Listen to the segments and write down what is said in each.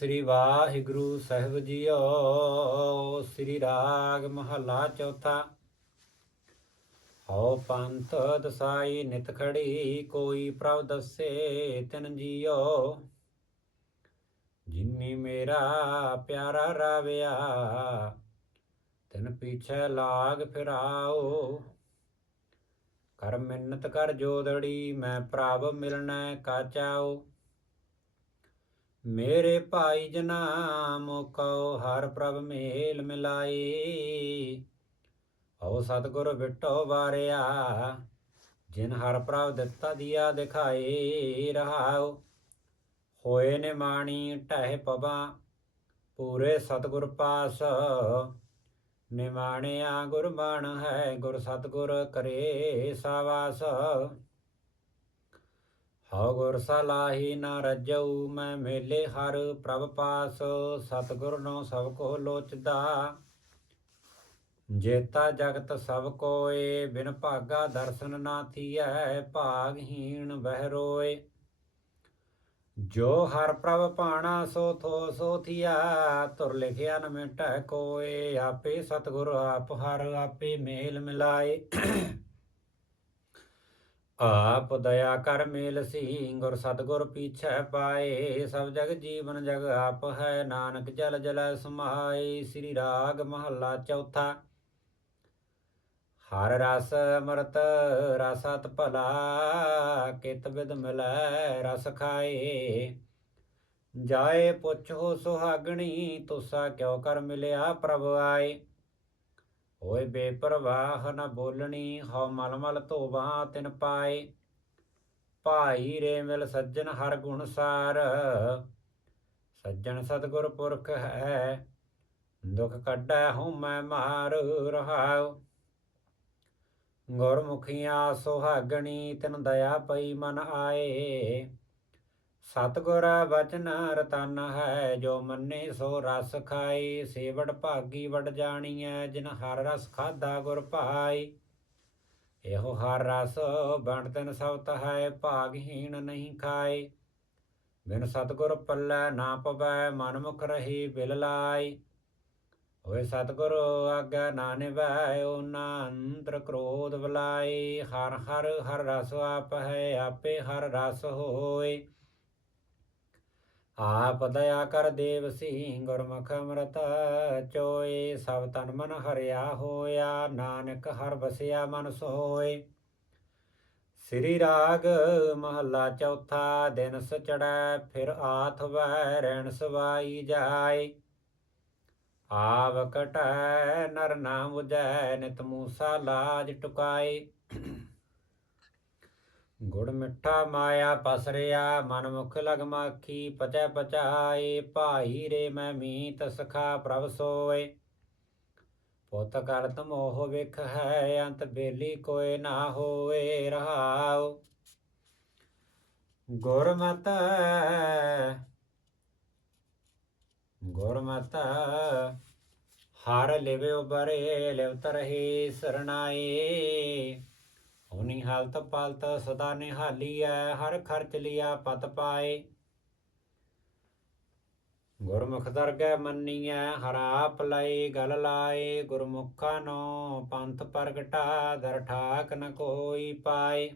ਸ੍ਰੀ ਵਾਹਿਗੁਰੂ ਸਾਹਿਬ JIO, ਸ੍ਰੀ ਰਾਗ ਮਹਲਾ ਚੌਥਾ। ਹਉ ਪੰਥ ਦਸਾਈ ਨਿਤ ਖੜੀ, ਕੋਈ ਪ੍ਰਭ ਦੱਸੇ ਤਿਨ ਜੀਓ। ਜਿਨੀ ਮੇਰਾ ਪਿਆਰਾ ਰਾਵਿਆ, ਤਿਨ ਪਿਛੈ ਲਾਗ ਫਿਰਾਓ। ਕਰ ਮਿੰਨਤ ਕਰ ਜੋਦੜੀ, ਮੈਂ ਪ੍ਰਭ ਮਿਲਣਾ ਕਾ ਚਾਓ ਮੇਰੇ ਭਾਈ ਜਨਾ ਮੋਕਉ ਹਰ ਪ੍ਰਭ ਮੇਲ ਮਿਲਾਈ। ਹਉ ਸਤਿਗੁਰ ਵਿਟੋ ਵਾਰਿਆ, ਜਿਨ ਹਰ ਪ੍ਰਭ ਦਿੱਤਾ ਦੀਆ ਦਿਖਾਈ ਰਹਾਉ। ਹੋਏ ਨੇ ਮਾਣੀ ਟਹਿ ਪਵਾ, ਪੂਰੇ ਸਤਿਗੁਰ ਪਾਸ। ਨਿਮਾਣਿਆ ਗੁਰਬਾਣ ਹੈ, ਗੁਰ ਸਤਿਗੁਰ ਕਰੇ ਸਾਵਾਸ। ਹਉ ਗੁਰ ਸਲਾਹੀ ਨਾ ਰਜਉ ਮੈਂ ਮੇਲੇ ਹਰ ਪ੍ਰਭ ਪਾਸ, ਸਤਿਗੁਰ ਨੋ ਸਭ ਕੋ ਲੋਚਦਾ। ਜੇਤਾ ਜਗਤ ਸਭ ਕੋਏ, ਬਿਨ ਭਾਗਾ ਦਰਸ਼ਨ ਨਾ ਥੀਐ ਭਾਗਹੀਣ ਬਹਿ ਰੋਏ। ਜੋ ਹਰ ਪ੍ਰਭ ਪਾਣਾ ਸੋ ਥੋ ਸੋ ਥੀਆ ਤੁਰ ਲਿਖਿਆ ਨ ਮਿਟੈ ਕੋਏ, ਆਪੇ ਸਤਿਗੁਰ ਆਪ ਹਰ ਆਪੇ ਮੇਲ ਮਿਲਾਏ। ਆਪ ਦਇਆ ਕਰ ਮੇਲ ਸੀ, ਗੁਰ ਸਤਗੁਰ ਪੀਛੈ ਪਾਏ, ਸਭ ਜਗ ਜੀਵਨ ਜਗ ਆਪ ਹੈ, ਨਾਨਕ ਜਲ ਜਲ ਸਮਾਏ, ਸ੍ਰੀ ਰਾਗ ਮਹੱਲਾ ਚੌਥਾ। ਹਰ ਰਸ ਅਮਰਤ, ਰਸਤ ਭਲਾ, ਕਿਤ ਬਿਦ ਮਿਲੈ ਰਸ ਖਾਏ। ਜਾਏ ਪੁੱਛੋ ਸੁਹਾਗਣੀ, ਤੁਸਾ ਕਿਉ ਕਰ ਮਿਲਿਆ ਪ੍ਰਭ ਆਏ। ਹੋਏ ਬੇਪਰਵਾਹ ਨ ਬੋਲਣੀ, ਹਉ ਮਲ ਮਲ ਧੋਵਾ ਤਿਨ ਪਾਏ। ਭਾਈ ਰੇ ਮਿਲ ਸੱਜਣ ਹਰ ਗੁਣ ਸਾਰ। ਸੱਜਣ ਸਤਗੁਰ ਪੁਰਖ ਹੈ, ਦੁਖ ਕੱਢੈ ਹਉ ਮੈਂ ਮਾਰ ਰਹਾਉ। ਗੁਰਮੁਖੀਆਂ ਸੁਹਾਗਣੀ, ਤਿਨ ਦਇਆ ਪਈ ਮਨ ਆਏ। ਸਤਗੁਰ ਬਚਨ ਰਤਨ ਹੈ, ਜੋ ਮੰਨੇ ਸੋ ਰਸ ਖਾਈ ਸੇਵੜ ਭਾਗੀ ਵਡ ਜਾਣੀਐ, ਜਿਨ ਹਰ ਰਸ ਖਾਦਾ ਗੁਰ ਭਾਈ ਇਹੋ ਹਰ ਰਸ ਬਣ ਤਨ ਸਬਤ ਹੈ, ਭਾਗਹੀਣ ਨਹੀਂ ਖਾਏ। ਬਿਨ ਸਤਗੁਰ ਪੱਲੇ ਨਾ ਪਵੈ ਮਨ ਮੁਖ ਰਹੀ ਬਿਲ ਲਾਈ ਓਏ ਸਤਗੁਰ ਆਗਾ ਨਾ ਨਿਵੈ ਓਨਾ ਅੰਤਰ ਕ੍ਰੋਧ ਬਲਾਈ ਹਰ ਹਰ ਹਰ ਰਸ ਆਪ ਹੈ, ਆਪੇ ਹਰ ਰਸ ਹੋਏ। ਆਪ ਦਇਆ ਕਰ ਦੇਵ ਸੀ ਗੁਰਮੁਖ ਅੰਮ੍ਰਿਤ ਚੋਏ, ਸਭ ਤਨ ਮਨ ਹਰਿਆ ਹੋਇਆ, ਨਾਨਕ ਹਰ ਬਸਿਆ ਮਨ ਸੋਏ। ਸ੍ਰੀ ਰਾਗ ਮਹੱਲਾ ਚੌਥਾ, ਦਿਨ ਸਚੜੈ, ਫਿਰ ਆਥ ਵੈ ਰਹਿਣ ਸਵਾਈ ਜਾਏ। ਆਵ ਕਟੈ, ਨਰ ਨਾਮ ਉਜੈ, ਨਿਤ ਮੂਸਾ ਲਾਜ ਟੁਕਾਏ। ਗੁੜ ਮਿੱਠਾ ਮਾਇਆ ਪਸਰਿਆ ਮਨ ਮੁਖ ਲਗ ਮਾਖੀ ਪਚੈ ਪਚਾਏ, ਭਾਈ ਰੇ ਮੈਂ ਮੀਤ ਸਖਾ ਪ੍ਰਭ ਸੋਏ। ਪੁੱਤ ਕਰਤ ਮੋਹ ਵਿਖ ਹੈ, ਅੰਤ ਬੇਲੀ ਕੋਏ ਨਾ ਹੋਏ ਰਹਾਉ। ਗੁਰਮਤ ਗੁਰਮਤ ਹਰ ਲਿਵੇ ਬਰੇ ਲਿਵਤ ਰਹੀ ਸਰਣਾਏ ਹੁਨੀ ਹਾਲਤ ਪਾਲਤ ਸਦਾ ਨਿਹਾਲੀ ਐ, ਹਰ ਖਰਚ ਲਿਆ ਪਤ ਪਾਏ। ਗੁਰਮੁਖ ਦਰਗਹਿ ਮੰਨੀਐ ਹਰਾਪ ਲਈ ਗਲ ਲਾਏ, ਗੁਰਮੁਖਾਂ ਨੋ ਪੰਥ ਪ੍ਰਗਟਾ, ਦਰ ਠਾਕ ਨ ਕੋਈ ਪਾਏ।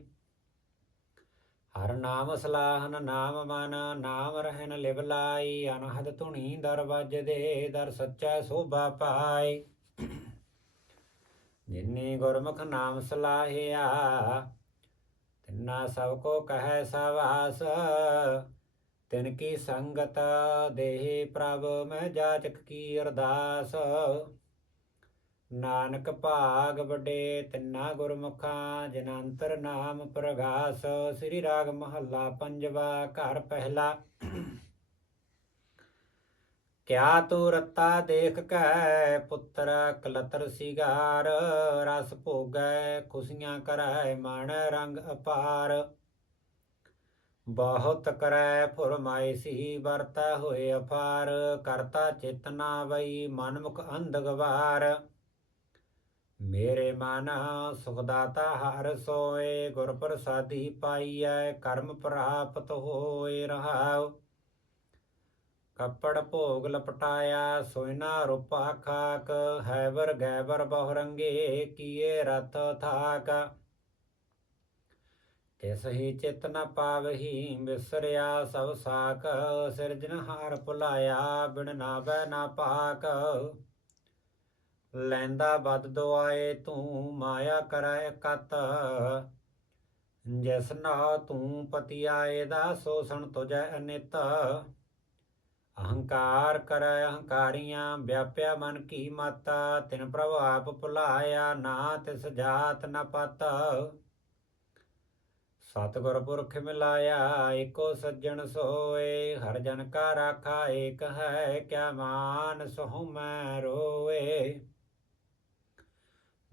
ਹਰ ਨਾਮ ਸਲਾਹਨ, ਨਾਮ ਮਨ, ਨਾਮ ਰਹਿਨ ਲਿਵ ਲਾਈ ਅਨਹਦ ਧੁਨੀ ਦਰ ਦੇ ਦਰ ਸੱਚਾ ਸੋਭਾ ਪਾਏ। ਜਿਨੀ ਗੁਰਮੁਖ ਨਾਮ ਸਲਾਹਿਆ, ਤਿਨਾ ਸਭ ਕੋ ਕਹੈ ਸਵਾਸ। ਤਿਨ ਕੀ ਸੰਗਤ ਦੇਹ ਪ੍ਰਭ, ਮੈਂ ਜਾਚਕ ਕੀ ਅਰਦਾਸ। ਨਾਨਕ ਭਾਗ ਵੱਡੇ ਤਿੰਨਾ ਗੁਰਮੁਖਾਂ ਜਿਨ ਅੰਤਰ ਨਾਮ ਪ੍ਰਗਾਸ। ਸ੍ਰੀ ਰਾਗ ਮਹੱਲਾ ਪੰਜਵਾ, ਘਰ ਪਹਿਲਾ। ਕਿਆ ਤੂੰ ਰੱਤਾ ਦੇਖ ਕੈ ਪੁੱਤਰ ਕਲਤਰ ਸਿਗਾਰ, ਰਸ ਭੋਗੈ ਖੁਸ਼ੀਆਂ ਕਰੈ ਮਨ ਰੰਗ ਅਪਾਰ। ਬਹੁਤ ਕਰੈ ਫੁਰਮਾਈ ਸੀ ਵਰਤਾ ਹੋਏ ਅਪਾਰ, ਕਰਤਾ ਚੇਤਨਾ ਵਈ ਮਨਮੁਖ ਅੰਧ ਗਵਾਰ ਮੇਰੇ ਮਨ ਸੁਖਦਾਤਾ ਹਰ ਸੋਏ ਗੁਰ ਪ੍ਰਸਾਦੀ ਪਾਈਐ, ਕਰਮ ਪ੍ਰਾਪਤ ਹੋਏ ਰਹਾਉ। ਕੱਪੜ ਭੋਗ ਲਪਟਾਇਆ, ਸੋਇਨਾ ਰੂਪਾ ਖਾਕ ਹੈਵਰ ਗੈਬਰ ਬਹੁਰੰਗੇ, ਕੀਏ ਰਥ ਥਾਕ। ਤਿਸ ਹੀ ਚਿਤ ਨ ਪਾਵਹੀ, ਬਿਸਰਿਆ ਸਭ ਸਾਕ ਸਿਰਜਨਹਾਰ ਭੁਲਾਇਆ, ਬਿਨ ਨਾਵੈ ਨਾ ਪਾਕ ਲੈਂਦਾ ਬਦ ਦੁਆਏ, ਤੂੰ ਮਾਇਆ ਕਰੈ ਕਤ ਜਿਸ ਨਾ ਤੂੰ ਪਤੀ ਆਏ ਦਾ ਸੋਸਣ ਤੁਜੈ ਅਨਿਤ। ਅਹੰਕਾਰ ਕਰੈ ਅਹੰਕਾਰੀਆਂ, ਵਿਆਪਿਆ ਮਨ ਕੀ ਮਾਤਾ, ਤਿਨ ਪ੍ਰਭ ਆਪ ਭੁਲਾਇਆ, ਨਾ ਤਿਸ ਜਾਤ ਨ ਪਤ। ਸਤਿਗੁਰ ਪੁਰਖ ਮਿਲਾਇਆ, ਏਕੋ ਸੱਜਣ ਸੋਏ, ਹਰ ਜਨ ਕਾ ਰਾਖਾ ਏਕ ਹੈ, ਕਿਆ ਮਾਨ ਸਹੁ ਮੈਂ ਰੋਏ।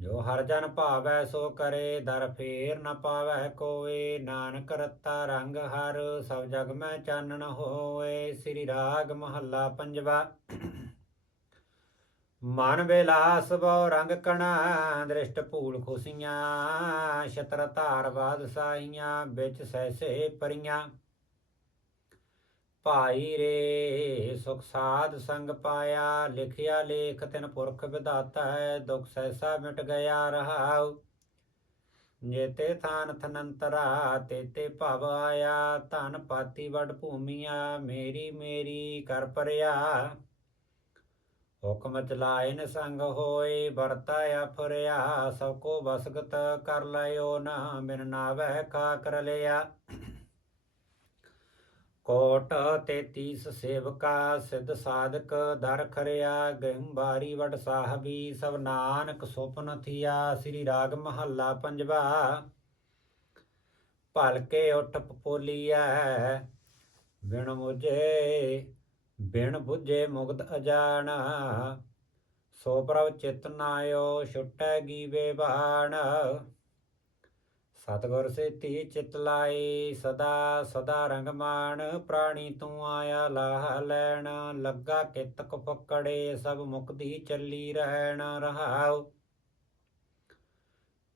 ਜੋ ਹਰ ਜਨ ਭਾਵੈ ਸੋ ਕਰੇ, ਦਰ ਫੇਰ ਨ ਪਾਵੈ ਕੋਏ। ਨਾਨਕ ਰਤਾ ਰੰਗ ਹਰ, ਸਭ ਜਗ ਮੈਂ ਚਾਨਣ ਹੋਏ। ਸ੍ਰੀ ਰਾਗ ਮਹੱਲਾ ਪੰਜਵਾ। ਮਨ ਬਿਲਾਸ ਬਉ ਰੰਗ ਕਣਾ, ਦ੍ਰਿਸ਼ਟ ਭੂਲ ਖੁਸ਼ੀਆਂ, ਛਤਰ ਧਾਰ ਬਾਦਸ਼ਾਹੀਆਂ ਵਿੱਚ ਸੈਸੇ ਪਰੀਆਂ। ਭਾਈ ਰੇ, ਸੁਖ ਸਾਧ ਸੰਗ ਪਾਇਆ, ਲਿਖਿਆ ਲੇਖ ਤਿਨ ਪੁਰਖ ਵਿਧਾਤਾ ਹੈ ਦੁਖ ਸੈਸਾ ਮਿਟ ਗਿਆ ਰਹਾਉ। ਜੇਤੇ ਥਾਨ ਥਨੰਤਰਾ, ਤੇਤੇ ਭਵ ਆਇਆ, ਧਨ ਪਾਤੀ ਵਡ ਭੂਮੀਆਂ, ਮੇਰੀ ਮੇਰੀ ਕਰ ਪਰਿਆ। ਹੁਕਮ ਚਲਾਇਨ ਸੰਗ ਹੋਏ, ਵਰਤਾ ਫਰਿਆ ਸਭ ਕੋ ਬਸਗਤ ਕਰ ਲਿਓ ਨਾ, ਬਿਨ ਨਾਵੈ ਕਾ ਕਰ ਲਿਆ। ਕੋਟ 33 ਸੇਵਕਾ, ਸਿੱਧ ਸਾਧਕ, ਦਰ ਖਰਿਆ ਗੰਬਾਰੀ ਵਡ ਸਾਹਿਬੀ, ਸਭ ਨਾਨਕ ਸੁਪਨ ਥਿਆ, ਸ੍ਰੀ ਰਾਗ ਮਹੱਲਾ ਪੰਜਵਾ। ਭਲਕੇ ਉਠ ਪਪੋਲੀਐ, ਬਿਨ ਮੁਝੇ, ਬਿਨ 부ਝੇ ਮੁਗਧ ਅਜਾਣਾ ਸੋ ਪ੍ਰਭ ਚਿਤ ਨਾਇਓ ਛੁਟੈ ਗੀਵੇ ਬਾਣ। ਸਤਗੁਰ ਸੇਤੀ ਚਿਤ ਲਾਈ ਸਦਾ ਸਦਾ ਰੰਗ ਮਾਣ ਪ੍ਰਾਣੀ ਤੂੰ ਆਇਆ ਲਾਹ ਲੈਣ, ਲੱਗਾ ਕਿਤਕ ਕੁ ਪਕੜੇ ਸਭ ਮੁਕਦੀ ਚੱਲੀ ਰਹਿਣ, ਰਹਾਉ।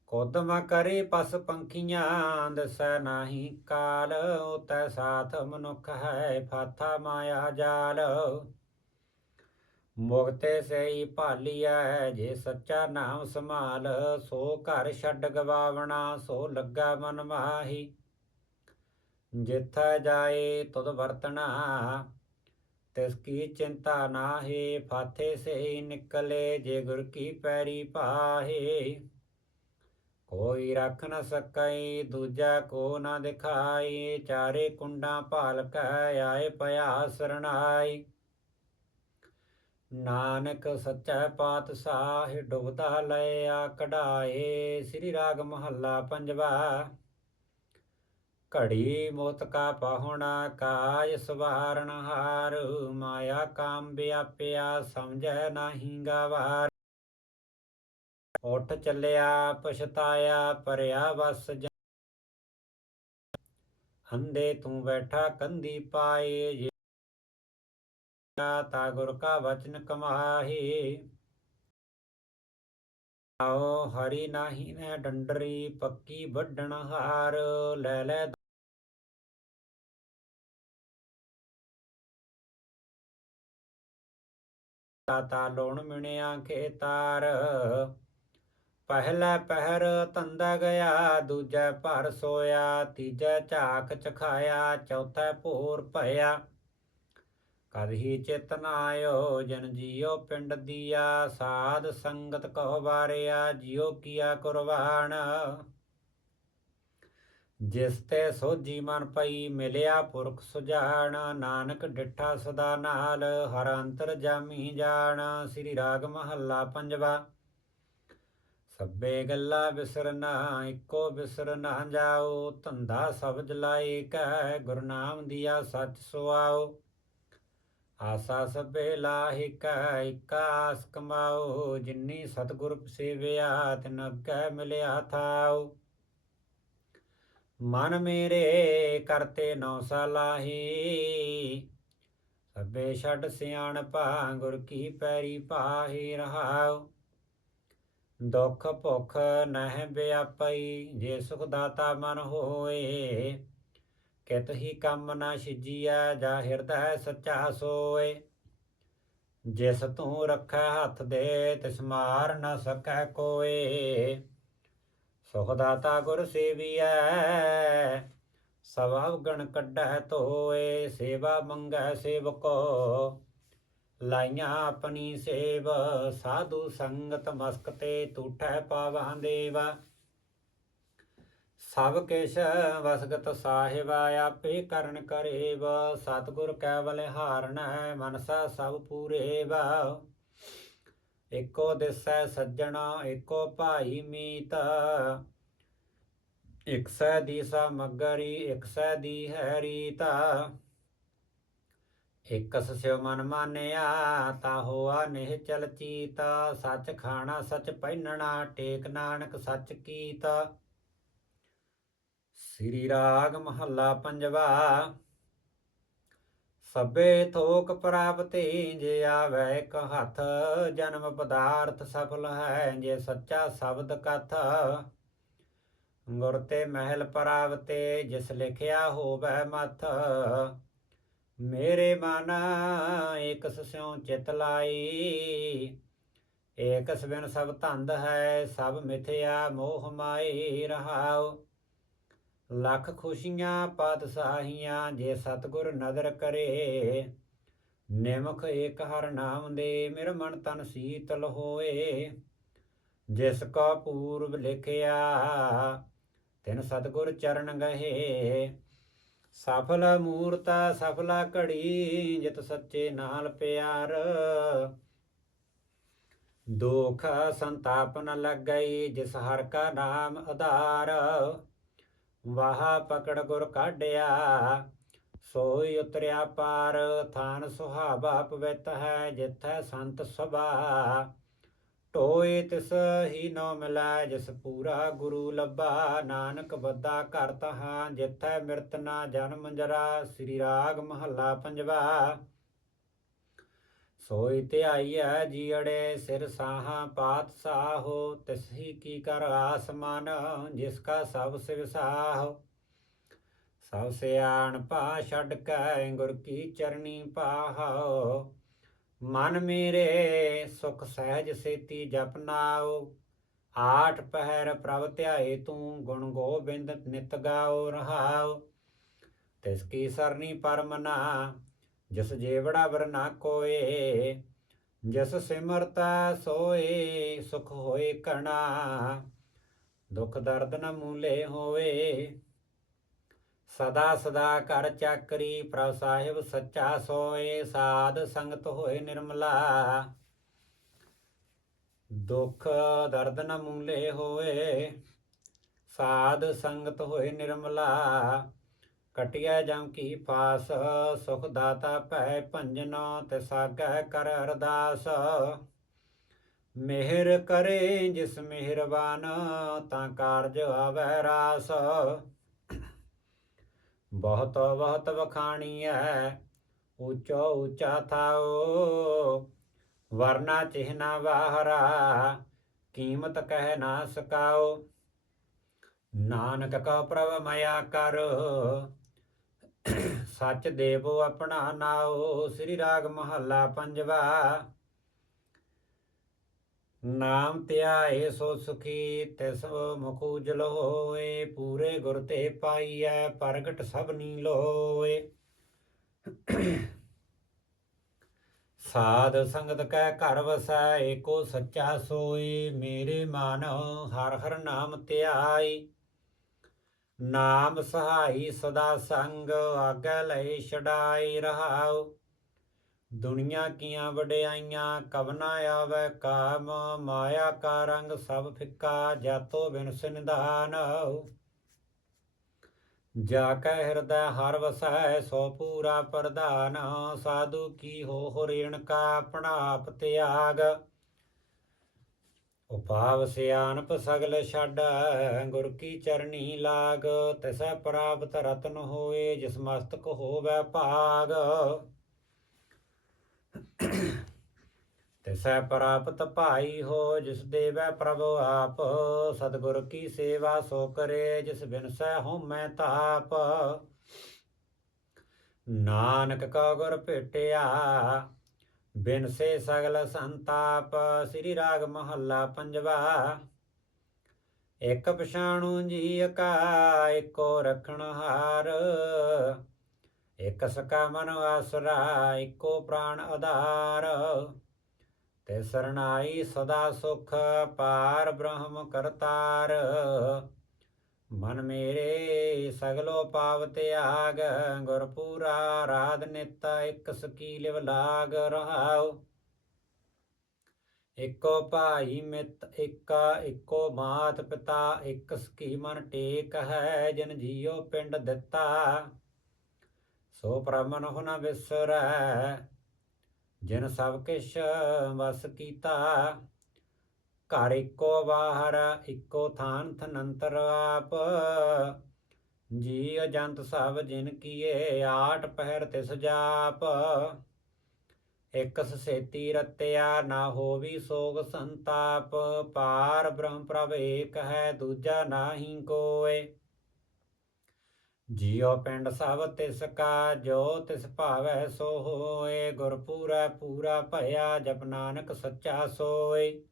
ਕੋਦਮ ਕਰੇ ਪਸ ਪੰਖੀਆਂ ਦਸੈ ਨਾਹੀ ਕਾਲ ਉਤੈ ਸਾਥ ਮਨੁਖ ਹੈ, ਫਾਥਾ ਮਾਇਆ ਜਾਲ। ਮੁਕਤੇ ਸਈ ਭਾਲੀਐ, ਜੇ ਸੱਚਾ ਨਾਮ ਸੰਭਾਲ, ਸੋ ਘਰ ਛੱਡ ਗਵਾਵਣਾ, ਸੋ ਲੱਗਾ ਮਨ ਮਾਹੀ। ਜਿੱਥੈ ਜਾਏ ਤੁਧ ਵਰਤਣਾ, ਤਿਸ ਕੀ ਚਿੰਤਾ ਨਾਹੀ, ਫਾਥੇ ਸੇ ਨਿਕਲੇ, ਜੇ ਗੁਰ ਕੀ ਪੈਰੀ ਪਾਹੇ ਕੋਈ ਰੱਖ ਨ ਸਕਈ, ਦੂਜਾ ਕੋ ਨ ਦਿਖਾਈ, ਚਾਰੇ ਕੁੰਡਾਂ ਭਾਲ ਕੈ, ਆਏ ਪਿਆ ਸਰਣਾਈ। ਨਾਨਕ ਸੱਚਾ ਪਾਤਸ਼ਾਹ ਡੁਬਦਾ ਲਿਆ ਕਢਾਏ, ਸ੍ਰੀ ਰਾਗ ਮਹੱਲਾ ਪੰਜਵਾ। ਘੜੀ ਮੋਤ ਕਾ ਪਾਹੁਣਾ, ਕਾਜ ਸਵਾਰਨ ਹਾਰ, ਮਾਇਆ ਕਾਮ ਵਿਆਪਿਆ ਸਮਝੈ ਨਾਹੀ ਗਵਾਰ। ਉੱਠ ਚੱਲਿਆ, ਪਛਤਾਇਆ ਪਰਿਆ ਵਸ ਜ- ਅੰਦੇ ਤੂੰ ਬੈਠਾ ਕੰਦੀ ਪਾਏ ਤਾ ਗੁਰ ਕਾ ਵਚਨ ਕਮਾਹੀ। ਆਓ ਹਰੀ ਨਾਹੀ ਨੇ ਡੰਡਰੀ, ਪੱਕੀ ਵੱਢਣ ਹਾਰ। ਲੈ ਲੈ ਤਾ ਲੋਣ ਮਿਣਿਆ ਖੇਤਾਰ। ਪਹਿਲਾ ਪਹਿਰ ਤੰਦਾ ਗਿਆ, ਦੂਜਾ ਭਰ ਸੋਇਆ, ਤੀਜਾ ਝਾਕ ਚਖਾਇਆ, ਚੌਥਾ ਭੋਰ ਭਇਆ। ਕਦ ਹੀ ਚਿਤ ਨ ਆਇਓ ਜਨ ਜੀਓ ਪਿੰਡ ਦੀਆ ਸਾਧ ਸੰਗਤ ਕਹੋ ਬਾਰਿਆ, ਜਿਉ ਕੀਆ ਕੁਰਬਾਨ। ਜਿਸ ਤੇ ਸੋਜੀ ਮਨ ਪਈ, ਮਿਲਿਆ ਪੁਰਖ ਸੁਜਾਨ ਨਾਨਕ ਡਿਠਾ ਸਦਾ ਨਾਲ, ਹਰ ਅੰਤਰ ਜਾਮੀ ਜਾਣ। ਸ੍ਰੀ ਰਾਗ ਮਹੱਲਾ ਪੰਜਵਾ। ਸਭੇ ਗੱਲਾਂ ਬਿਸਰਨਾ ਇੱਕੋ ਬਿਸਰ ਨਾ ਜਾਓ। ਧੰਦਾ ਸਬਜ਼ ਜਲਾਈ ਕੈ ਗੁਰਨਾਮ ਦੀਆ ਸੱਚ ਸੁਆਓ। ਆਸਾ ਸਭੇ ਲਾਹਿਕਾ ਇਕਾ ਕਮਾਓ ਜਿਨੀ ਸਤਿਗੁਰ ਸੇਵਿਆ ਤਿਨ ਅੱਗੇ ਮਿਲਿਆ ਥਾਉ। ਮਨ ਮੇਰੇ ਕਰਤੇ ਨੌ ਸਲਾਹੀ ਸਭੇ ਛੱਡ ਸਿਆਣ ਭਾ ਗੁਰ ਕੀ ਪੈਰੀ ਪਾਹੀ ਰਹਾਉ। ਦੁਖ ਭੁਖ ਨਹਿ ਵਿਆਪਈ ਜੇ ਸੁਖ ਦਾਤਾ ਮਨ ਹੋਏ ਕਿਤ ਹੀ ਕੰਮ ਨਾ ਛਿਜੀਐ, ਜਾ ਹਿਰਦੈ ਸੱਚਾ ਸੋਏ। ਜਿਸ ਤੂੰ ਰੱਖੈ ਹੱਥ ਦੇ, ਤਿਸ ਮਾਰ ਨਾ ਸਕੈ ਕੋਏ। ਸੁਖ ਦਾਤਾ ਗੁਰ ਸੇਵੀਐ ਸਭ ਗਣ ਕੱਢੈ ਧੋਏ। ਸੇਵਾ ਮੰਗੈ ਸੇਵਕੋ, ਲਾਈਆਂ ਆਪਣੀ ਸੇਵ। ਸਾਧੂ ਸੰਗਤ ਮਸਕ ਤੇ ਟੂਠੈ ਪਾਵਾਂ ਦੇਵਾ। ਸਭ ਕਿਛ ਵਸਗਤ ਸਾਹਿਬ ਆਪੇ ਕਰਨ ਕਰੇਵ, ਸਤਿਗੁਰ ਕੈਵਲ ਹਾਰਣੈ ਮਨਸਾ ਸਭ ਪੂਰੇਵ। ਏਕੋ ਦਿਸੈ ਸੱਜਣਾ ਏਕੋ ਭਾਈ ਮੀਤ। ਇਕ ਸੈ ਦੀ ਸਮਗਰੀ ਇਕ ਸੈ ਦੀ ਹੈ ਰੀਤਾ। ਇਕਸ ਸਿਉ ਮਨ ਮਾਨਿਆ, ਤਾ ਹੋਆ ਨਿਹ ਚਲ ਚੀਤਾ। ਸੱਚ ਖਾਣਾ ਸੱਚ ਪਹਿਨਣਾ ਟੇਕ ਨਾਨਕ ਸੱਚ ਕੀਤਾ। ਸ੍ਰੀ ਰਾਗ ਮਹੱਲਾ ਪੰਜਵਾ, ਸਭੇ ਥੋਕ ਪ੍ਰਾਪਤੀ ਜੇ ਆਵੈ ਇੱਕ ਹੱਥ, ਜਨਮ ਪਦਾਰਥ ਸਫਲ ਹੈ ਜੇ ਸੱਚਾ ਸ਼ਬਦ ਕਥ। ਗੁਰ ਤੇ ਮਹਿਲ ਪ੍ਰਾਪਤੇ, ਜਿਸ ਲਿਖਿਆ ਹੋਵੇ ਮਥ। ਮੇਰੇ ਮਨ ਇਕ ਸਿਉ ਚਿਤ ਲਾਈ, ਏਕਸ ਬਿਨ ਸਭ ਧੰਦ ਹੈ, ਸਭ ਮਿਥਿਆ ਮੋਹ ਮਾਈ ਰਹਾਉ। ਲੱਖ ਖੁਸ਼ੀਆਂ ਪਾਤਸ਼ਾਹੀਆਂ ਜੇ ਸਤਗੁਰ ਨਦਰ ਕਰੇ। ਨਿਮਖ ਏਕ ਹਰ ਨਾਮ ਦੇ, ਮੇਰਾ ਮਨ ਤਨ ਸੀਤਲ ਹੋਏ। ਜਿਸ ਕਾ ਪੂਰਬ ਲਿਖਿਆ, ਤਿਨ ਸਤਗੁਰ ਚਰਨ ਗਹੇ। ਸਫਲ ਮੂਰਤਾ ਸਫਲਾ ਘੜੀ, ਜਿਤ ਸੱਚੇ ਨਾਲ ਪਿਆਰ। ਦੁਖ ਸੰਤਾਪ ਨ ਲੱਗਈ, ਜਿਸ ਹਰ ਕਾ ਨਾਮ ਆਧਾਰ। ਵਾਹ ਪਕੜ ਗੁਰ ਕਾਢਿਆ, ਸੋਈ ਉਤਰਿਆ ਪਾਰ, ਥਾਨ ਸੁਹਾਵਾ ਪਵਿੱਤ ਹੈ, ਜਿੱਥੈ ਸੰਤ ਸਭਾ। ਟੋਏ ਤਿਸ ਹੀ ਨੋ ਮਿਲੈ, ਜਿਸ ਪੂਰਾ ਗੁਰੂ ਲੱਭਾ। ਨਾਨਕ ਬੱਦਾ ਘਰ ਤਹਾਂ, ਜਿੱਥੈ ਮਿਰਤ ਨਾ ਜਨਮ ਜਰਾ, ਸ੍ਰੀ ਰਾਗ ਮਹੱਲਾ ਪੰਜਵਾ। ਸੋਈ ਧਿਆਈਐ ਜੀੜੇ ਸਿਰ ਸਾਹਾਂ ਪਾਤ ਸਾਹੋ ਤਿਸ ਕੀ ਕਰ ਆਸਮਾਨ, ਜਿਸ ਕਾ ਸਭ ਸਿਵਸਾਹ ਸਭ ਸਿਆਣ ਪਾ ਛੱਡ ਕੈ ਗੁਰ ਕੀ ਚਰਣੀ ਪਾਹੋ ਮਨ ਮੇਰੇ ਸੁਖ ਸਹਿਜ ਸੇਤੀ ਜਪਨਾਓ ਆਠ ਪਹਿਰ ਪ੍ਰਭ ਧਿਆਏ ਤੂੰ ਗੁਣ ਗੋਬਿੰਦ ਨਿਤ ਗਾਓ ਰਹਾਓ ਤਿਸ ਕੀ ਸਰਨੀ ਪਰਮਨਾ ਜਿਸ ਜੇਵੜਾ ਵਰਨਾ ਕੋਏ, ਜਿਸ ਸਿਮਰਤਾ ਸੋਏ, ਸੁਖ ਹੋਏ ਕਣਾ ਦੁਖ ਦਰਦ ਨ ਮੂਲੇ ਹੋਏ। ਸਦਾ ਸਦਾ ਕਰ ਚਾਕਰੀ, ਪ੍ਰਭ ਸਾਹਿਬ ਸੱਚਾ ਸੋਏ, ਸਾਧ ਸੰਗਤ ਹੋਏ ਨਿਰਮਲਾ। ਦੁਖ ਦਰਦ ਨ ਮੂਲੇ ਹੋਏ, ਸਾਧ ਸੰਗਤ ਹੋਏ ਨਿਰਮਲਾ। ਕਟਿਆ ਜਮ ਕੀ ਪਾਸ ਸੁਖ ਦਾਤਾ ਭੈ ਭੰਜਨ ਤੇ ਕਰ ਅਰਦਾਸ। ਮਿਹਰ ਕਰੇ ਜਿਸ ਮਿਹਰਬਾਨ, ਤਾਂ ਕਾਰਜ ਆਵੈ ਰਾਸ। ਬਹੁਤ ਬਹੁਤ ਵਖਾਣੀ ਹੈ ਉੱਚੋ ਉੱਚਾ ਥਾਓ ਵਰਨਾ ਚਿਹਨਾ ਵਾਹਰਾ, ਕੀਮਤ ਕਹਿ ਨਾ ਸਕਾਓ ਨਾਨਕ ਕਾ ਪ੍ਰਭ ਮਇਆ ਕਰ ਸੱਚ ਦੇਵੋ ਆਪਣਾ ਨਾਓ ਸ੍ਰੀ ਰਾਗ ਮਹੱਲਾ ਪੰਜਵਾ। ਨਾਮ ਧਿਆਏ ਸੋ ਸੁਖੀ, ਤਿਸ ਮੁਖ ਉਜਲ ਹੋਏ, ਪੂਰੇ ਗੁਰ ਤੇ ਪਾਈਐ, ਪ੍ਰਗਟ ਸਭਨੀ ਲੋਏ। ਸਾਧ ਸੰਗਤ ਕੈ ਘਰ ਵਸੈ, ਏਕੋ ਸੱਚਾ ਸੋਈ ਮੇਰੇ ਮਨ ਹਰ ਹਰ ਨਾਮ ਧਿਆਈ ਨਾਮ ਸਹਾਈ ਸਦਾ ਸੰਗ ਆਗੇ ਲਈ ਛਡਾਈ ਰਹਾਉ। ਦੁਨੀਆ ਕੀਆਂ ਵਡਿਆਈਆਂ, ਕਵਨਾ ਆਵੇ ਕਾਮ, ਮਾਇਆ ਕਾ ਰੰਗ ਸਭ ਫਿੱਕਾ, ਜਾਤੋ ਬਿਨ ਸੰਧਾਨ ਜਾ ਕੈ ਹਿਰਦੈ ਹਰ ਵਸੈ, ਸੋ ਪੂਰਾ ਪ੍ਰਧਾਨ, ਸਾਧੂ ਕੀ ਹੋ ਰੇਣ ਕਾ ਆਪਣਾ ਆਪ ਤਿਆਗ। ਉਪਾਵ ਸਿਆਨਪ ਸਗਲ ਛੱਡ ਗੁਰ ਕੀ ਚਰਣੀ ਲਾਗ, ਤਿਸੈ ਪ੍ਰਾਪਤ ਰਤਨ ਹੋਏ, ਜਿਸ ਮਸਤਕ ਹੋਵੇ ਭਾਗ। ਤਿਸੈ ਪ੍ਰਾਪਤ ਭਾਈ ਹੋ, ਜਿਸ ਦੇਵੈ ਪ੍ਰਭ ਆਪ। ਸਤਿਗੁਰ ਕੀ ਸੇਵਾ ਸੋ ਕਰੇ, ਜਿਸ ਬਿਨ ਸਹਿ ਹਉ ਤਾਪ। ਨਾਨਕ ਕਾ ਗੁਰ ਭੇਟਿਆ ਬਿਨ ਸੇ ਸਗਲ ਸੰਤਾਪ, ਸ੍ਰੀ ਰਾਗ ਮਹੱਲਾ ਪੰਜਵਾ। ਇੱਕ ਪਛਾਣੂ ਜੀ ਕਾ, ਇਕੋ ਰਖਣ ਹਾਰ। ਇੱਕ ਸਕਾ ਮਨ ਆਸਰਾ, ਇੱਕੋ ਪ੍ਰਾਣ ਆਧਾਰ। ਤੇ ਸਰਣਾਈ ਸਦਾ ਸੁਖ, ਪਾਰ ਬ੍ਰਹਮ ਕਰਤਾਰ। ਮਨ ਮੇਰੇ ਸਗਲੋ ਪਾਵ ਤਿਆਗ, ਗੁਰ ਪੂਰਾ ਰਾਧ ਨਿਤਾ ਇੱਕ ਸਕੀ ਲਿਵ ਲਾਗ ਰਹਾਉ। ਇੱਕੋ ਭਾਈ ਮਿਤ ਇੱਕਾ, ਇੱਕੋ ਮਾਤ ਪਿਤਾ, ਇਕ ਸਕੀ ਮਨ ਟੇਕ ਹੈ, ਜਨ ਜੀਓ ਪਿੰਡ ਦਿੱਤਾ। ਸੋ ਪ੍ਰਮਨ ਹੁਨ ਵਿਸਰੈ ਜਿਨ ਸਭ ਕਿਛ ਵਸ ਕੀਤਾ। ਘਰ ਇੱਕੋ ਬਾਹਰ, ਇੱਕੋ ਥਾਨ ਥਨੰਤਰ ਆਪ। ਜੀ ਅਜੰਤ ਸਭ ਜਿਨ ਕੀਏ ਆਠ ਪਹਿਰ ਤਿਸ ਜਾਪ। ਇਕ ਸੇਤੀ ਰਤਿਆ, ਨਾ ਹੋਵੀ ਸੋਗ ਸੰਤਾਪ। ਪਾਰ ਬ੍ਰਹਮ ਪ੍ਰਭ ਏਕ ਹੈ, ਦੂਜਾ ਨਾਹੀ ਕੋਏ। ਜੀਉ ਪਿੰਡ ਸਭ ਤਿਸ ਕਾ, ਜੋ ਤਿਸ ਭਾਵੈ ਸੋ ਹੋਏ। ਗੁਰ ਪੂਰਾ ਪੂਰਾ ਭਇਆ, ਜਪ ਨਾਨਕ ਸੱਚਾ ਸੋਏ।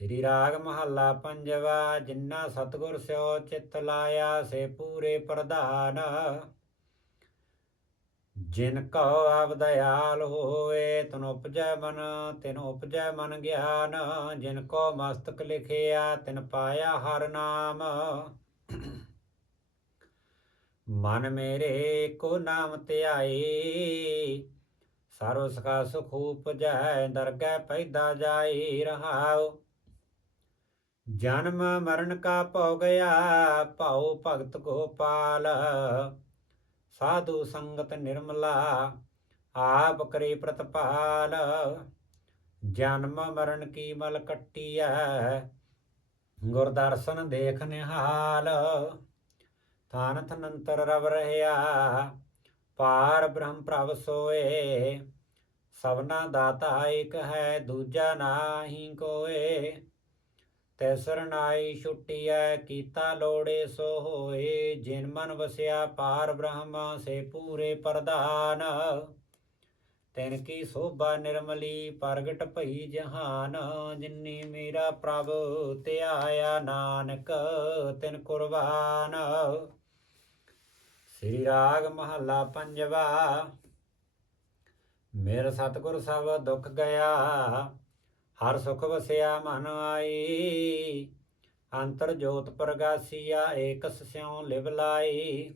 ਸ੍ਰੀ ਰਾਗ ਮਹੱਲਾ ਪੰਜਵਾ, ਜਿੰਨਾ ਸਤਗੁਰ ਸਿਓ ਚਿਤ ਲਾਇਆ ਸੇ ਪੂਰੇ ਪ੍ਰਧਾਨ। ਜਿਨ ਕਉ ਆਪ ਦਇਆਲ ਹੋਵੇ, ਤਨ ਉਪਜੈ ਮਨ, ਤਿਨ ਉਪਜੈ ਮਨ ਗਿਆਨ। ਜਿਨ ਕੋ ਮਸਤਕ ਲਿਖਿਆ, ਤਿਨ ਪਾਇਆ ਹਰ ਨਾਮ। ਮਨ ਮੇਰੇ ਕੋ ਨਾਮ ਧਿਆਈ, ਸਰਵ ਸਖਾ ਸੁਖ ਉਪਜੈ, ਦਰਗਹਿ ਪੈਦਾ ਜਾਈ ਰਹਾਉ। ਜਨਮ ਮਰਨ ਕਾ ਭਉ ਗਿਆ, ਭਾਉ ਭਗਤ ਗੋਪਾਲ ਸਾਧੂ ਸੰਗਤ ਨਿਰਮਲਾ, ਆਪ ਕਰੇ ਪ੍ਰਤਪਾਲ। ਜਨਮ ਮਰਨ ਕੀ ਮਲ ਕੱਟੀਐ ਗੁਰ ਦਰਸ਼ਨ ਦੇਖ ਨਿਹਾਲ। ਥਾਨ ਥਨੰਤਰ ਰਵ ਰਹਿਆ ਪਾਰ ਬ੍ਰਹਮ ਪ੍ਰਭ ਸੋਏ। ਸਭਨਾ ਦਾਤਾ ਏਕ ਹੈ, ਦੂਜਾ ਨਾਹੀ ਕੋਏ। ਤੈ ਸਰਨਾਈ ਛੁੱਟੀਐ, ਕੀਤਾ ਲੋੜੇ ਸੋ ਹੋਏ, ਜਿਨ ਮਨ ਵਸਿਆ ਪਾਰ ਬ੍ਰਹਮ ਸੇ ਪੂਰੇ ਪ੍ਰਧਾਨ। ਤੈਨ ਕੀ ਸੋਭਾ ਨਿਰਮਲੀ, ਪ੍ਰਗਟ ਭਈ ਜਹਾਨ, ਜਿਨੀ ਮੇਰਾ ਪ੍ਰਭ ਧਿਆਇਆ ਨਾਨਕ, ਤਿਨ ਕੁਰਬਾਨ। ਸ੍ਰੀ ਰਾਗ ਮਹੱਲਾ ਪੰਜਵਾ, ਮੇਰਾ ਸਤਗੁਰ ਸਭ ਦੁੱਖ ਗਿਆ ਹਰ ਸੁਖ ਵਸਿਆ ਮਨ ਆਈ। ਅੰਤਰ ਜੋਤ ਪ੍ਰਗਾਸੀਆ, ਏਕਸ ਸਿਉ ਲਿਵ ਲਾਈ।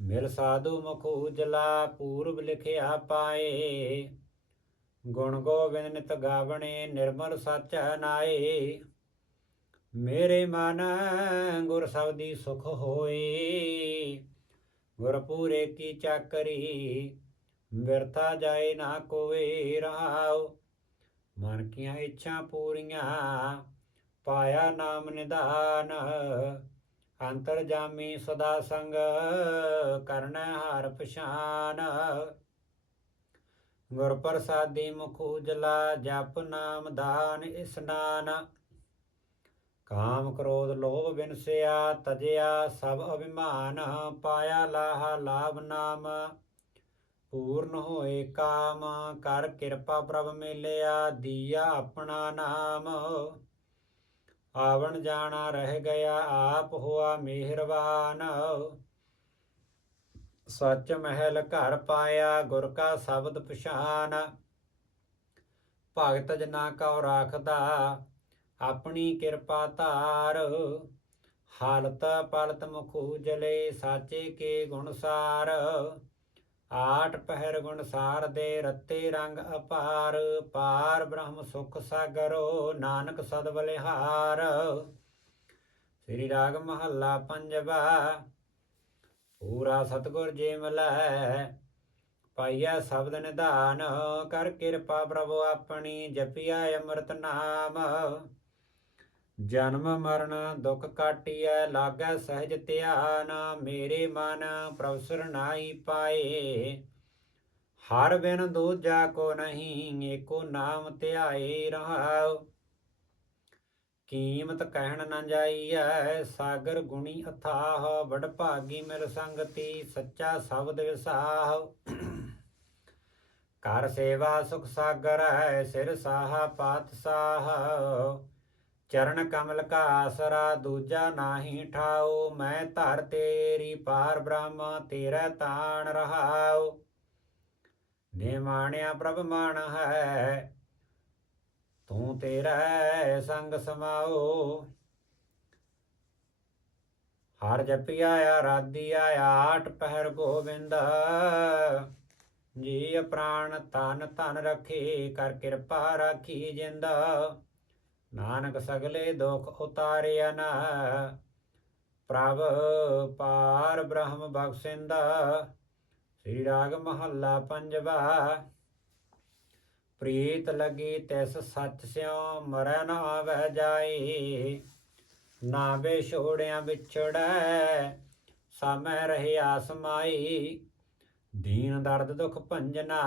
ਮਿਲ ਸਾਧੂ ਮੁਖ ਉਜਲਾ, ਪੂਰਬ ਲਿਖਿਆ ਪਾਏ। ਗੁਣ ਗੋਬਿੰਦ ਨਿਤ ਗਾਵਣੇ, ਨਿਰਮਲ ਸੱਚ ਨਾਏ। ਮੇਰੇ ਮਨ ਗੁਰ ਸਬਦੀ ਸੁਖ ਹੋਏ। ਗੁਰ ਪੂਰੇ ਕੀ ਚਾਕਰੀ, ਬਿਰਥਾ ਜਾਏ ਨਾ ਕੋਏ ਰਹਾਉ ਮਨ ਕੀਆਂ ਇੱਛਾ ਪੂਰੀਆਂ, ਪਾਇਆ ਨਾਮ ਨਿਧਾਨ ਅੰਤਰ ਜਾਮੀ ਸਦਾ ਸੰਗ ਕਰਨ ਹਰ ਪਛਾਨ। ਗੁਰ ਪ੍ਰਸਾਦੀ ਮੁਖ ਉਜਲਾ ਜਪ ਨਾਮ ਦਾਨ ਇਸਨਾਨ। ਕਾਮ ਕ੍ਰੋਧ ਲੋਭ ਬਿਨਸਿਆ ਤਜਿਆ ਸਭ ਅਭਿਮਾਨ, ਪਾਇਆ ਲਾਹਾ ਲਾਭ ਨਾਮ। ਪੂਰਨ ਹੋਏ ਕਾਮ, ਕਰ ਕਿਰਪਾ ਪ੍ਰਭ ਮਿਲਿਆ, ਦੀਆ ਆਪਣਾ ਨਾਮ। ਆਵਣ ਜਾਣਾ ਰਹਿ ਗਿਆ, ਆਪ ਹੋਆ ਮਿਹਰਬਾਨ। ਸੱਚ ਮਹਿਲ ਘਰ ਪਾਇਆ, ਗੁਰ ਕਾ ਸ਼ਬਦ ਪਛਾਨ। ਭਗਤ ਜਨਾ ਕਉ ਰਾਖਦਾ, ਆਪਣੀ ਕਿਰਪਾ ਧਾਰ। ਹਾਲਤ ਪਲਤ ਮੁਖ ਜਲੇ ਸਾਚੇ ਕੇ ਗੁਣਸਾਰ ਆਠ ਪਹਿਰ ਗੁਣ ਸਾਰ ਦੇ ਰਤੇ ਰੰਗ ਅਪਾਰ, ਪਾਰ ਬ੍ਰਹਮ ਸੁਖ ਸਾਗਰੋ, ਨਾਨਕ ਸਦ ਬਲਿਹਾਰ। ਸ੍ਰੀ ਰਾਗ ਮਹੱਲਾ ਪੰਜਵਾ, ਪੂਰਾ ਸਤਗੁਰ ਜੀ ਮਿਲੈ ਪਾਈਆ ਸ਼ਬਦ ਨਿਧਾਨ, ਕਰ ਕਿਰਪਾ ਪ੍ਰਭੂ ਆਪਣੀ ਜਪਿਆ ਅੰਮ੍ਰਿਤ ਨਾਮ। ਜਨਮ ਮਰਨ ਦੁਖ ਕਾਟਿਐ, ਲਾਗੈ ਸਹਿਜ ਧਿਆਨ, ਮੇਰੇ ਮਨ ਪ੍ਰਭ ਸਰਨਾਈ ਪਾਏ। ਹਰ ਬਿਨ ਦੂਜਾ ਕੋ ਨਹੀਂ, ਏਕੋ ਨਾਮ ਧਿਆਏ ਰਹਾਉ। ਕੀਮਤ ਕਹਿਣ ਨਾ ਜਾਈਐ, ਸਾਗਰ ਗੁਣੀ ਅਥਾਹ, ਵਡ ਭਾਗੀ ਮਿਲ ਸੰਗਤੀ, ਸੱਚਾ ਸ਼ਬਦ ਵਿਸਾਹ। ਕਰ ਸੇਵਾ ਸੁਖ ਸਾਗਰ ਹੈ ਸਿਰ ਸਾਹਾ ਪਾਤਸ਼ਾਹ। ਚਰਨ ਕਮਲ ਕਾ ਆਸਰਾ ਦੂਜਾ ਨਾਹੀ ਠਾਉ, ਮੈਂ ਧਰ ਤੇਰੀ ਪਾਰ ਬ੍ਰਹਮ, ਤੇਰਾ ਤਾਣ ਰਹਾਉ। ਨੇ ਮਾਣਿਆ ਪ੍ਰਭ ਮਾਨ ਹੈ, ਤੂੰ ਤੇਰਾ ਸੰਗ ਸਮਾਓ ਹਰ ਜਪਿਆ ਆਰਾਧਿਆ ਆਟ ਪਹਿਰ ਗੋਬਿੰਦ। ਜੀ ਪ੍ਰਾਣ ਤਨ ਤਨ ਰੱਖੇ, ਕਰ ਕਿਰਪਾ ਰਾਖੀ ਜਿੰਦਾ। ਨਾਨਕ ਸਗਲੇ ਦੁਖ ਉਤਾਰਿਆ ਨਾ। ਪ੍ਰਭ ਪਾਰ ਬ੍ਰਹਮ ਬਖਸ਼ਿੰਦਾ, ਸ੍ਰੀ ਰਾਗ ਮਹੱਲਾ ਪੰਜਵਾ। ਪ੍ਰੀਤ ਲਗੀ ਤਿਸ ਸੱਚ ਸਿਉ, ਮਰੈ ਨਾ ਆਵੈ ਜਾਈ ਨਾ ਬੇਛੋੜਿਆਂ ਵਿਛੜੈ, ਸਮੈ ਰਹਿਆ ਆਸਮਾਈ। ਦੀਨ ਦਰਦ ਦੁਖ ਭੰਜਨਾ,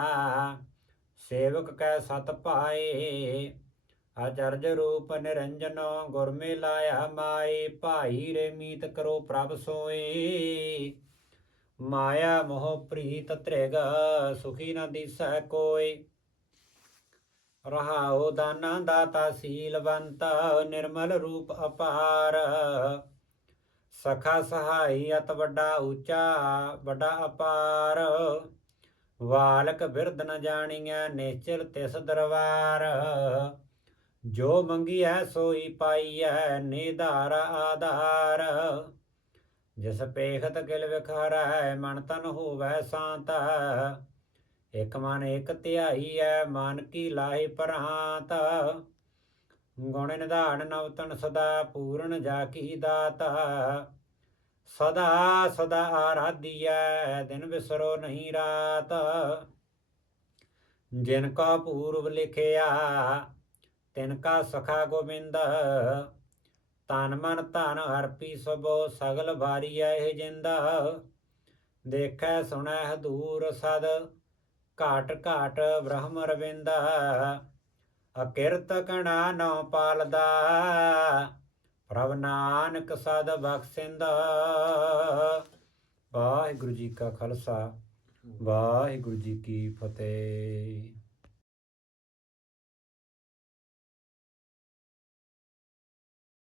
ਸੇਵਕ ਕੈ ਸਤ ਪਾਏ। ਅਚਰਜ ਰੂਪ ਨਿਰੰਜਨੋ ਗੁਰ ਮੇ ਲਾਇਆ ਮਾਈ ਭਾਈ ਰੇ ਮੀਤ ਕਰੋ ਪ੍ਰਭ ਸੋਈ ਮਾਇਆ ਮੋਹ ਪ੍ਰੀਤ ਤ੍ਰਿਗ, ਸੁਖੀ ਨ ਦਿਸੈ ਕੋਈ ਰਹਾਉ ਦਾਨਾ ਦਾਤਾ ਸੀਲਵੰਤ, ਨਿਰਮਲ ਰੂਪ ਅਪਾਰ। ਸਖਾ ਸਹਾਈ ਅਤ ਵੱਡਾ ਉੱਚਾ, ਵੱਡਾ ਅਪਾਰ। ਵਾਲਕ ਬਿਰਦ ਨ ਜਾਣੀਐ ਨੇਚਰ ਤਿਸ ਦਰਬਾਰ। ਜੋ ਮੰਗੀ ਹੈ ਸੋਈ ਪਾਈ ਹੈ, ਨਿਧਾਰ ਆਧਾਰ। ਜਿਸ ਪੇਖਤ ਕਿਲ ਹੈ ਮਨ ਤਨ ਹੋਵੈ ਸ਼ਾਂਤ। ਇਕ ਮਨ ਇਕ ਧਿਆਈ ਹੈ, ਮਨ ਕੀ ਲਾਹੀ ਪਰਹਾਤ ਗੁਣ ਨਿਧਾਨ ਨਵ ਸਦਾ ਪੂਰਨ ਜਾ ਕੀ ਦਾਤਾ। ਸਦਾ ਸਦਾ ਆਰਾਧਿਐ ਦਿਨ ਵਿਸਰੋ ਨਹੀਂ ਰਾਤ। ਜਿਨ ਕਾ ਪੂਰਬ ਲਿਖਿਆ ਤਿਨ ਕਾ ਸਖਾ ਗੋਬਿੰਦ। ਤਨ ਮਨ ਧਨ ਹਰਪੀ ਸਭੋ, ਸਗਲ ਵਾਰੀਐ ਇਹ ਜਿੰਦਾ। ਦੇਖੈ ਸੁਣੈ ਦੂਰ ਸਦ, ਘਾਟ ਘਾਟ ਬ੍ਰਹਮ ਰਵਿੰਦਾ। ਅਕਿਰਤ ਕਣਾ ਨਉ ਪਾਲਦਾ, ਪ੍ਰਭ ਨਾਨਕ ਸਦ ਬਖਸ਼ਿੰਦਾ। ਵਾਹਿਗੁਰੂ ਜੀ ਕਾ ਖਾਲਸਾ, ਵਾਹਿਗੁਰੂ ਜੀ ਕੀ ਫਤਿਹ।